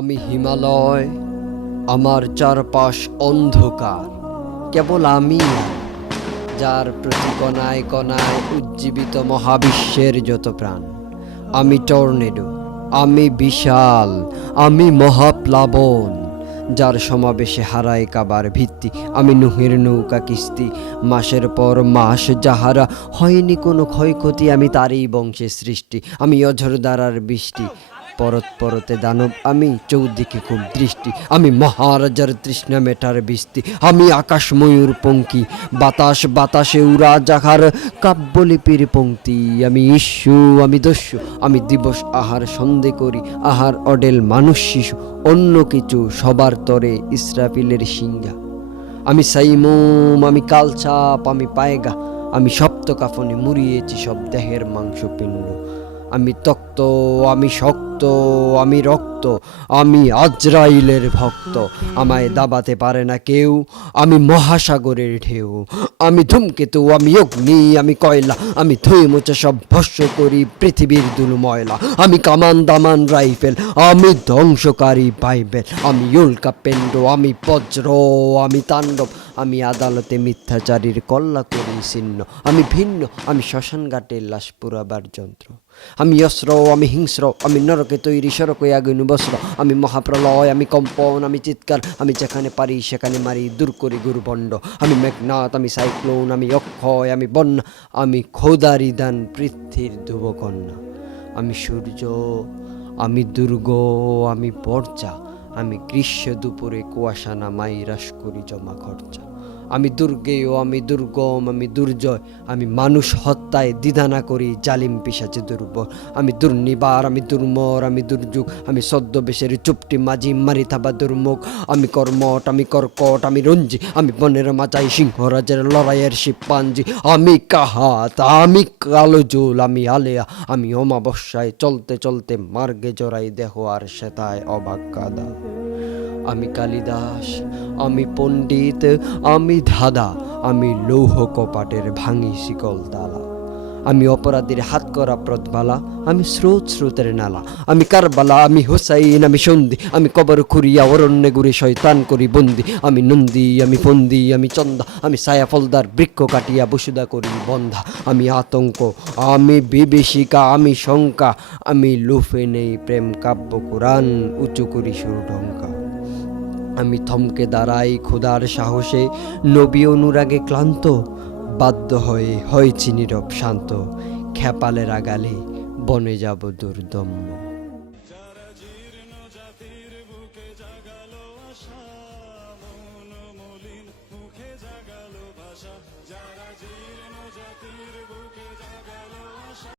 আমি হিমালয়, আমার চারপাশ অন্ধকার, কেবল আমি, যার প্রতি কণায় কণায় উজ্জীবিত মহাবিশ্বের যত প্রাণ। আমি টর্নেডো, আমি বিশাল, আমি মহাপ্লাবন, যার সমাবেশে হারায় কাবার ভিত্তি। আমি নুহের নৌকা কিস্তি, মাসের পর মাস যাহারা হয়নি কোনো ক্ষয়ক্ষতি, আমি তারই বংশে সৃষ্টি। আমি অঝর দ্বারার বৃষ্টি, পরত পরতে দানব আমি, চৌদিকে খুব দৃষ্টি। আমি মহারাজার তৃষ্ণা মেটার বৃষ্টি, আমি আকাশ ময়ূর পঙ্কি, বাতাস বাতাসে উড়া যাহার কাব্যলিপির পঙ্ক্তি। আমি ইস্যু, আমি দস্যু, আমি দিবস আহার সন্ধে করি, আহার অডেল মানুষ শিশু, অন্য কিছু সবার তরে ইসরাফিলের সিংহা। আমি সাইমুম, আমি কালচাপ, আমি পায়গা, আমি সপ্ত কাফনে মুড়িয়েছি সব দেহের মাংসপিণ্ড। আমি তক্ত, আমি শক্ত, আমি রক্ত, আমি আজরাইলের ভক্ত, আমায় দাবাতে পারে না কেউ, আমি মহাসাগরের ঢেউ। আমি ধূমকেতু, আমি অগ্নি, আমি কয়লা, আমি ধুয়ে মুছে সব ভস্য করি পৃথিবীর দুল ময়লা। আমি কামান দামান রাইফেল, আমি ধ্বংসকারী বাইবেল। আমি উল্কা পেন্ড, আমি বজ্র, আমি তাণ্ডব, আমি আদালতে মিথ্যাচারীর কল্লা করি ছিন্ন। আমি ভিন্ন, আমি শ্মশান ঘাটের লাশ পুরাবার যন্ত্র। আমি অস্ত্র, আমি হিংস্র, আমি নরকে তৈরি সড়কে আগুন বস্ত্র। আমি মহাপ্রলয়, আমি কম্পন, আমি চিৎকার, আমি যেখানে পারি সেখানে মারি, দূর করি গুরুবণ্ড। আমি মেঘনাথ, আমি সাইক্লোন, আমি অক্ষয়, আমি বন্যা, আমি খোদারি দান পৃথ্বীর ধ্রুবকন্যা। আমি সূর্য, আমি দুর্গ, আমি পর্চা, আমি গ্রীষ্ম দুপুরে কুয়াশা নামাই হ্রাস করি জমা খরচা। আমি দুর্গেয়, আমি দুর্গম, আমি দুর্জয়, আমি মানুষ হত্যায় দ্বিধা না করি জালিম পিশাচে দুর্বল। আমি দুর্নিবার, আমি দুর্মর, আমি দুর্যোগ, আমি ছদ্মবেশের চুপটি মাঝি মারি থাবা দুর্মুখ। আমি কর্মট, আমি কর্কট, আমি রঞ্জি, আমি বনের মাচাই সিংহরাজের লড়াইয়ের শিবপাঞ্জি। আমি কাহাত, আমি কালো জুল, আমি আলেয়া, আমি অমাবস্যায় চলতে চলতে মার্গে জড়াই দেহ আর সেতায় অবাক কাদা। আমি কালিদাস, আমি পণ্ডিত, আমি ধাঁধা, আমি লৌহ কপাটের ভাঙি শিকল তালা। আমি অপরাধীর হাত করা প্রদবালা, আমি স্রোতের নালা। আমি কারবালা, আমি হোসাইন, আমি সন্ধি, আমি কবর খুঁড়িয়া অরণ্যে ঘুরে শয়তান করি বন্দি। আমি নন্দী, আমি ফন্দি, আমি চন্দা, আমি ছায়া ফলদার বৃক্ষ কাটিয়া বসুদা করি বন্ধা। আমি আতঙ্ক, আমি বিভীষিকা, আমি শঙ্কা, আমি লুফে নেই প্রেম কাব্য কোরআন, উঁচু করি সুরঢঙ্কা। আমি থমকে দাঁড়াই ক্ষুধার সাহসে, নবী অনুরাগে ক্লান্ত, বাধ্য হয়ে হয়েছি নীরব শান্ত। খেপালের আগালে বনে যাব দুর্দম্য। যারা জীর্ণ জাতির বুকে জাগালো আশা, মন মলিন মুখে জাগালো ভাষা। যারা জীর্ণ জাতির বুকে